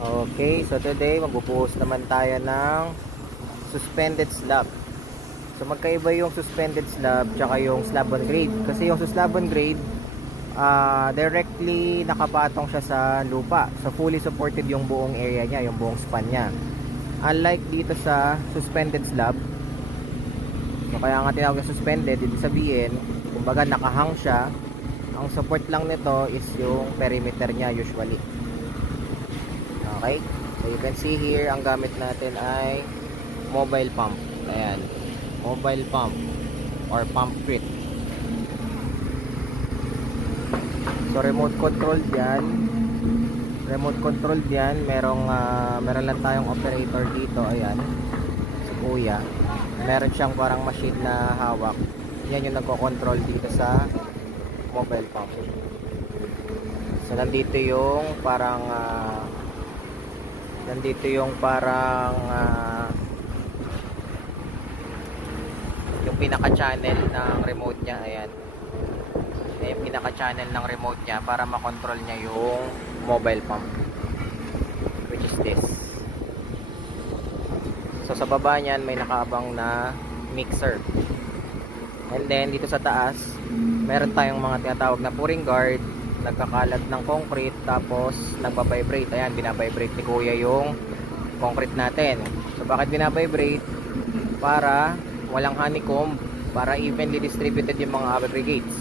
Okay, so today magbubuhos naman tayo ng suspended slab. So magkaiba yung suspended slab tsaka yung slab on grade. Kasi yung slab on grade, directly nakapatong siya sa lupa. So fully supported yung buong area niya, yung buong span niya. Unlike dito sa suspended slab, so kaya nga tinawag na suspended, ibig sabihin, kumbaga nakahang siya. Ang support lang nito is yung perimeter niya usually. Okay, so you can see here, ang gamit natin ay mobile pump. Ayan, mobile pump or pump kit. So remote control yan. Remote control yan. Meron lang tayong operator dito. Ayan, si kuya. Meron siyang parang machine na hawak. Yan yung nagko-control dito sa mobile pump. So nandito yung parang yung pinaka-channel ng remote niya. Ayan, yung pinaka-channel ng remote niya para makontrol niya yung mobile pump, which is this. So sa baba niyan may nakaabang na mixer, and then dito sa taas meron tayong mga tinatawag na pouring guard, nagkakalat ng concrete tapos nagpa-vibrate. Ayan, binabibrate ni kuya yung concrete natin. So bakit binabibrate? Para walang honeycomb, para evenly distributed yung mga aggregates.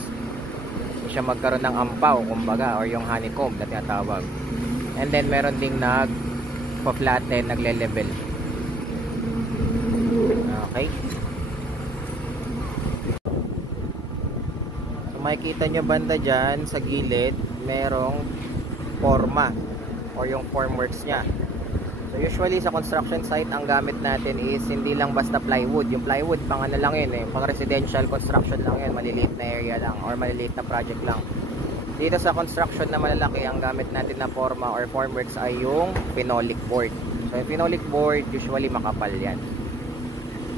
Hindi siya magkaroon ng ampaw, kumbaga, or yung honeycomb na tinatawag. And then meron ding nagpa-flatten, nagle-level. Okay, makikita nyo banda dyan sa gilid merong forma or yung formworks nya. So usually sa construction site ang gamit natin is hindi lang basta plywood. Yung plywood pang ano lang yun, pang residential construction lang yun, maliliit na area lang or maliliit na project lang. Dito sa construction na malalaki, ang gamit natin na forma or formworks ay yung phenolic board. So yung phenolic board usually makapal yan.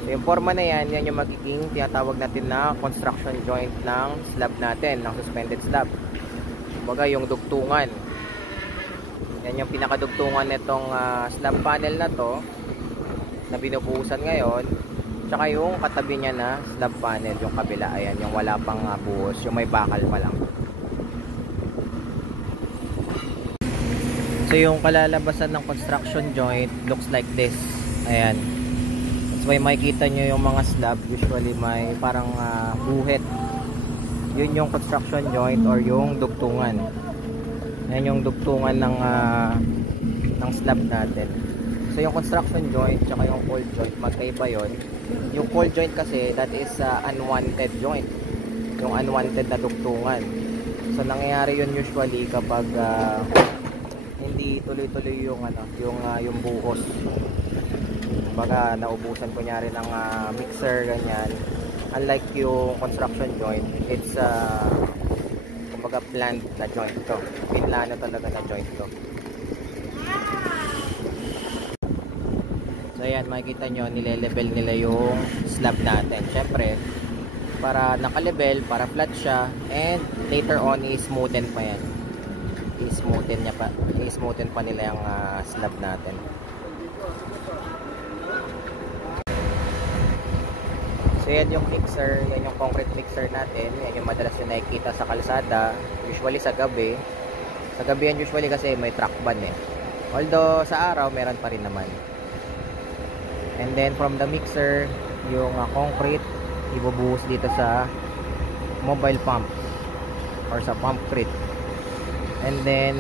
So yung forma na yan, yan yung magiging tinatawag natin na construction joint ng slab natin, ng suspended slab. Kumbaga yung dugtungan. Yan yung pinakadugtungan nitong slab panel na to na binubuhusan ngayon. Tsaka yung katabi niya na slab panel, yung kabila. Ayan, yung wala pang buhos, yung may bakal pa lang. So yung kalalabasan ng construction joint looks like this. Ayan. So may makikita nyo yung mga slab, usually may parang buhet. Yun yung construction joint or yung dugtungan. Yan yung dugtungan ng slab natin. So yung construction joint tsaka yung cold joint, magkaiba yun. Yung cold joint kasi, that is unwanted joint. Yung unwanted na dugtungan. So nangyayari yun usually kapag hindi tuloy-tuloy yung yung buhos. Kumbaga naubusan kunyari ng mixer, ganyan. Unlike yung construction joint, it's kumbaga planned na joint to. Pinlano talaga na joint to. So ayan, makikita nyo, nile-level nila yung slab natin. Syempre, para naka-level, para flat siya, and later on i-smoothen pa yan. I-smoothen pa nila yung slab natin. So yan yung mixer, yan yung concrete mixer natin. Yan yung madalas na nakikita sa kalsada, usually sa gabi. Sa gabi yan usually kasi may truck ban Although sa araw meron pa rin naman. And then from the mixer, yung concrete ibubuhos dito sa mobile pump or sa pump crate. And then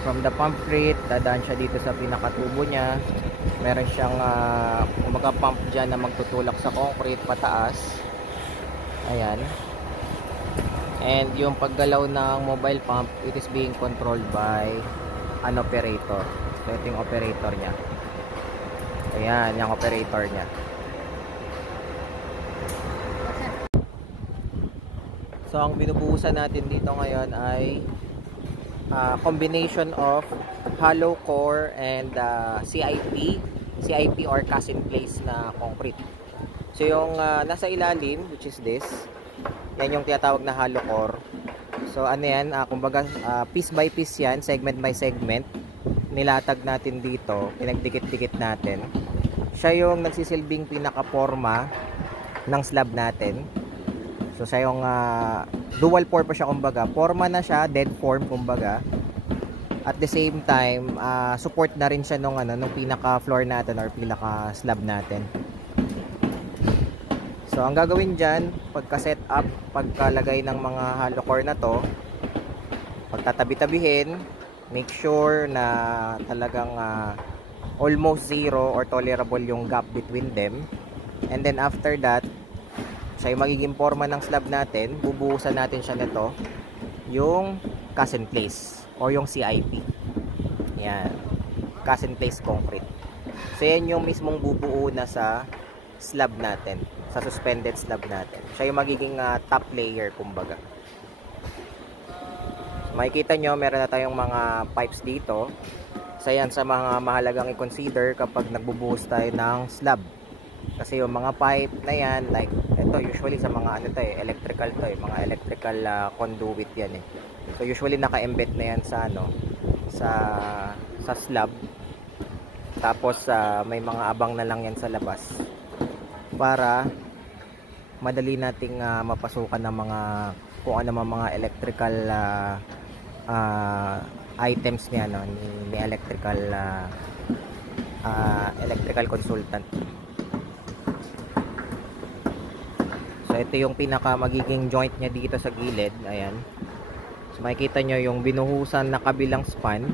from the pump crate, dadaan siya dito sa pinakatubo niya. Meron siyang kumbaga pump dyan na magtutulak sa concrete pataas. Ayan. And yung paggalaw ng mobile pump, it is being controlled by an operator. So ito yung operator nya. Ayan, yung operator nya. So ang binubuhusan natin dito ngayon ay combination of hollow core and CIP or cast in place na concrete. So yung nasa ilalim, which is this, yan yung tinatawag na hollow core. So ano yan, kumbaga piece by piece yan, segment by segment. nilatag natin dito, pinagdikit-dikit natin, siya yung nagsisilbing pinaka-forma ng slab natin. So siya yung dual purpose siya kumbaga. Forma na siya, dead form kumbaga. At the same time, support na rin siya nung pinaka-floor natin or pinaka-slab natin. So ang gagawin dyan, pagka-set up, pagkalagay ng mga hollow core na to, pagtatabi-tabihin, make sure na talagang almost zero or tolerable yung gap between them. And then after that, siya yung magiging forma ng slab natin. Bubuhusan natin siya nito, yung cast in place o yung CIP. Yan, cast in place concrete. So yan yung mismong bubuo na sa slab natin, sa suspended slab natin. Siya yung magiging top layer kumbaga. So, makikita nyo meron na tayong mga pipes dito. So yan sa mga mahalagang i-consider kapag nagbubuhos tayo ng slab. Kasi yung mga pipe na yan, like ito usually sa mga electrical to, mga electrical conduit yan eh. So usually naka-embed na yan sa sa slab. Tapos may mga abang na lang yan sa labas para madali nating mapasukan ng mga kung ano mga electrical items niya ni electrical consultant. So ito yung pinaka magiging joint niya dito sa gilid. Ayan. So makikita nyo yung binuhusan na kabilang span.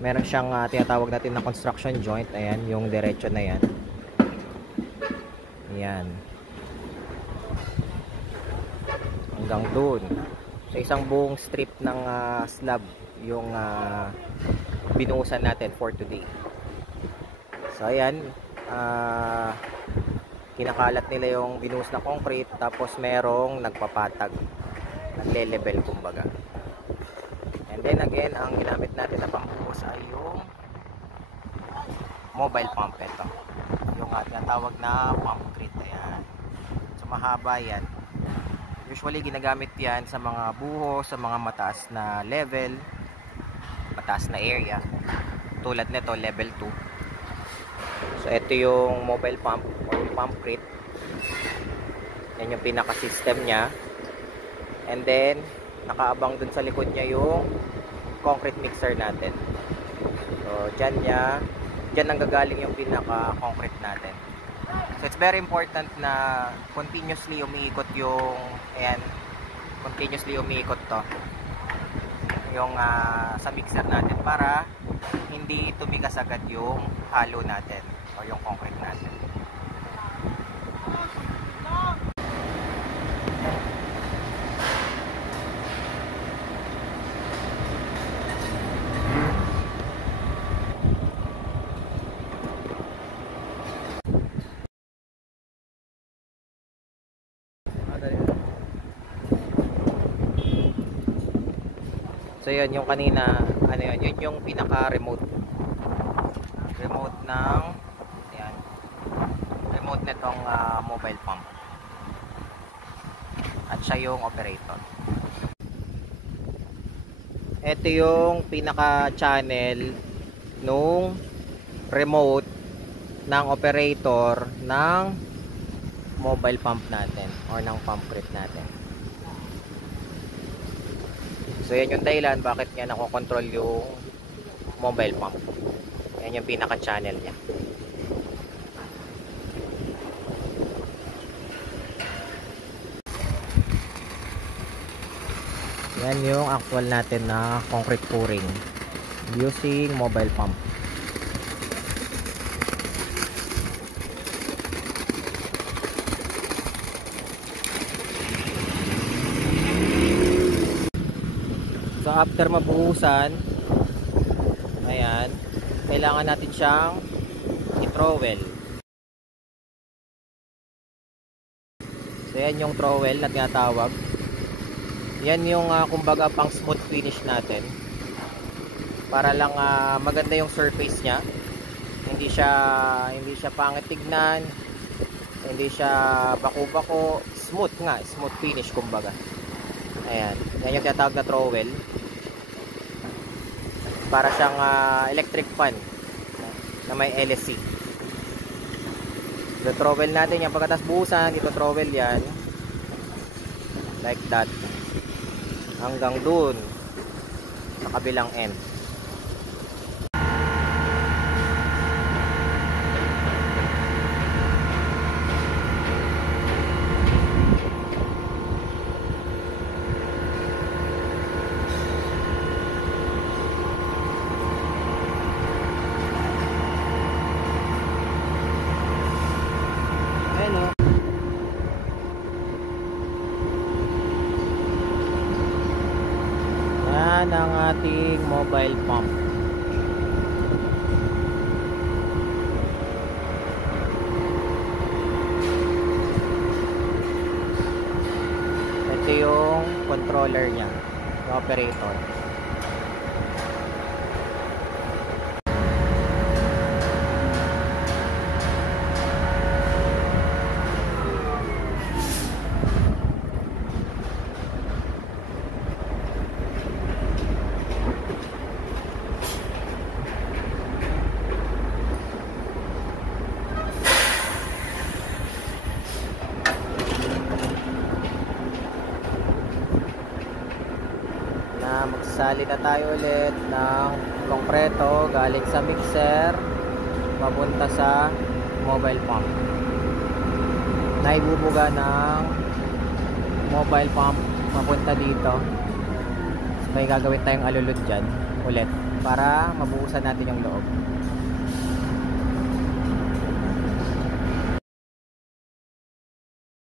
Meron siyang tinatawag natin na construction joint. Ayan, yung diretso na yan. Ayan. Hanggang dun. So isang buong strip ng slab yung binuhusan natin for today. So ayan, kinakalat nila yung binuhos na concrete, tapos merong nagpapatag, nagle-level kumbaga. And then again, ang ginamit natin na pambuhos ay yung mobile pump. Ito yung tinatawag na pump crate. Ayan. So mahaba yan. Usually ginagamit yan sa mga buhos, sa mga mataas na level, mataas na area. Tulad nito, level 2. So ito yung mobile pump or pump crate. Yan yung pinaka system nya. And then nakaabang dun sa likod nya yung concrete mixer natin. So dyan nanggagaling yung pinaka concrete natin. So it's very important na continuously umiikot yung continuously umiikot to yung sa mixer natin para hindi tumigas agad yung hollow natin o yung concrete natin. So yun yung kanina, yun yung pinaka remote ng remote nitong mobile pump. At siya yung operator. Ito yung pinaka channel nung remote ng operator ng mobile pump natin or ng pump crate natin. So yan yung dahilan bakit niya nakokontrol yung mobile pump. Yan yung pinaka channel niya. Yan yung actual natin na concrete pouring using mobile pump. So after mabuhusan, ayan, kailangan natin siyang i-trowel. So yan yung trowel na tinatawag. Yan yung kumbaga pang smooth finish natin. Para lang maganda yung surface niya. Hindi siya pangit tignan. Hindi siya bako-bako, smooth finish kumbaga. Ayan, yan yung tinatawag na trowel. Para siyang electric fan na may LSC. So trowel natin yan, pagkatas buhusan, ito trowel yan like that hanggang dun sa kabilang end. Yan ang ating mobile pump. Ito yung controller niya, yung operator. Magsali na tayo ulit ng konkreto galing sa mixer papunta sa mobile pump. Naibubuga ng mobile pump papunta dito. So, may gagawin tayong alulod dyan ulit para mabuhusan natin yung loob.